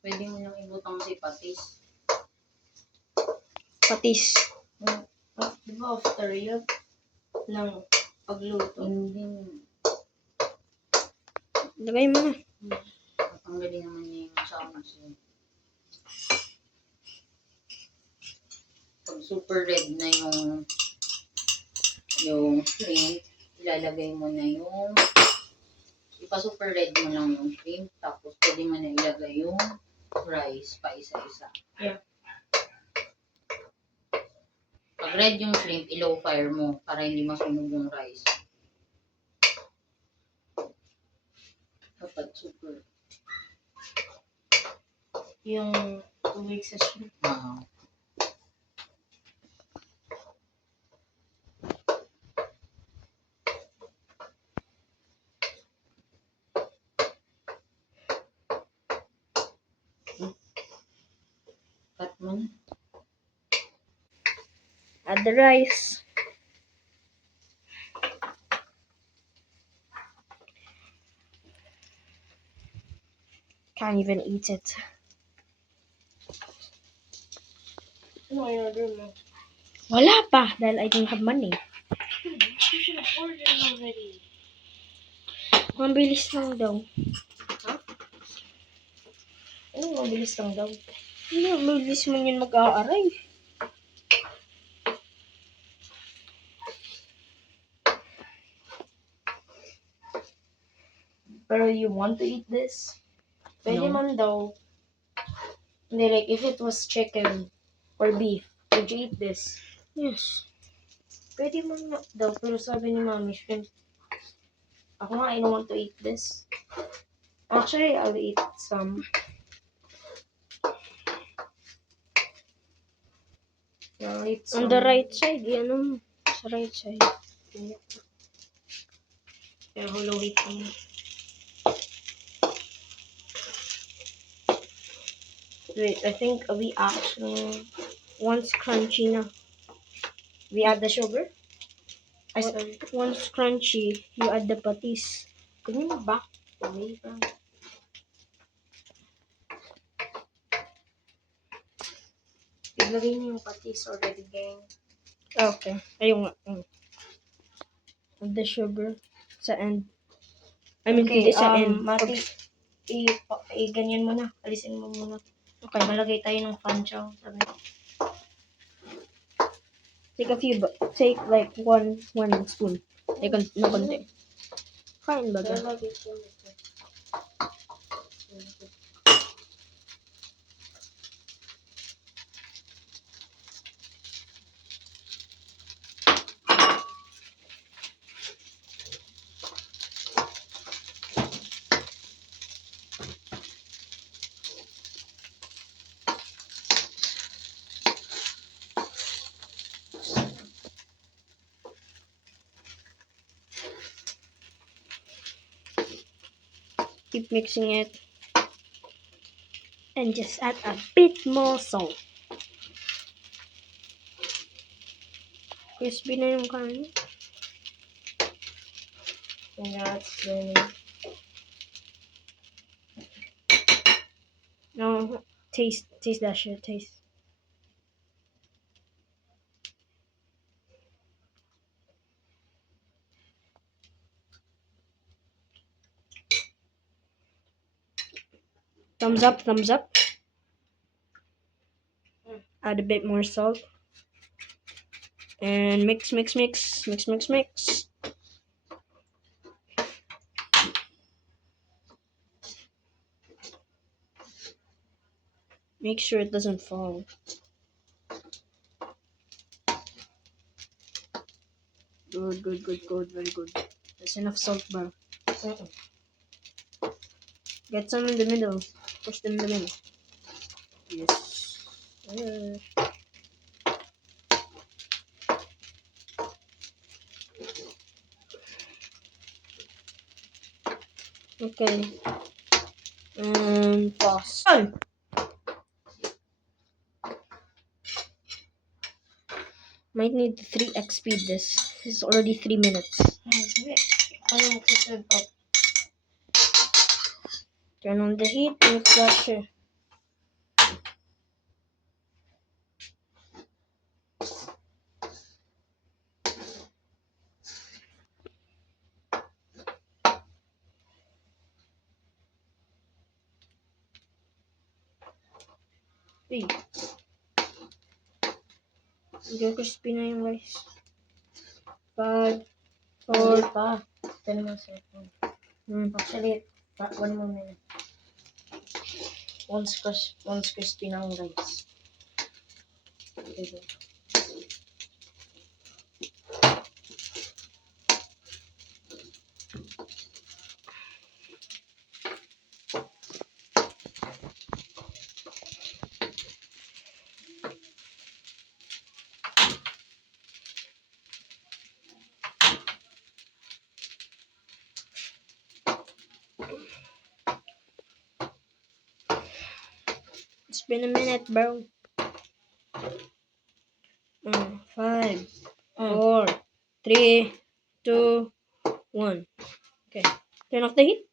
Pwede mo nang ibutang si patis. Patis. Di ba after yun? Ng pagluto. Hindi. Lagay mo na. Tanggalin naman niya yung sauce. Pag super red na yung shrimp, ilalagay mo na yung ipa-super red mo lang yung shrimp, tapos pwede mo na ilagay yung rice pa isa-isa. Yeah. Pag red yung shrimp, i-low fire mo para hindi masunog yung rice. Dapat super. Yung tubig sa shrimp. Cut mo na. Add the rice. Can't even eat it. Ano in-order mo? Wala pa dahil I don't have money. You should have ordered already. Mabilis lang daw. Ano mabilis lang daw? Hindi, mabilis mo yun mag-a-arrive. Pero you want to eat this? Pwede No. man daw. Hindi, like, if it was chicken or beef, would you eat this? Yes. Pwede man daw, pero sabi ni Mami, shrimp. Ako nga, I don't want to eat this. Actually, I'll eat some. I'll eat some. On the right side, yan mo. Sa right side. Kaya hulawit mo. Wait, I think we actually, once crunchy na, we add the sugar? Once crunchy, you add the patis. Can you back away from? Ilagay niyo yung patis already, gang. Okay. Ayun nga. Add the sugar sa end. I mean, okay, sa end. Mati, ganyan mo na. Alisin mo muna. Okay. Malagay tayo ng panchaw. Sabi. Take like one spoon. Take na konti. Kain ba ba? Keep mixing it. And just add a bit more salt. Crispy na yung kanin. Yeah, it's burning. No, taste that shit. Taste. Thumbs up, thumbs up. Add a bit more salt. And mix. Make sure it doesn't fall. Good, very good. There's enough salt, bro. Get some in the middle. Push them in the middle. Yes. Okay. And pause. Oh. Might need to 3x speed this. This is already 3 minutes. Turn on the heat, mix that shit. Uy. Medyo crispy na yung rice. 5, 4, pa. Ito naman sa Actually, one more minute. Once crispy na yung rice. Okay. It's been a minute, bro. 5, 4, 3, 2, 1. Okay. Turn off the heat.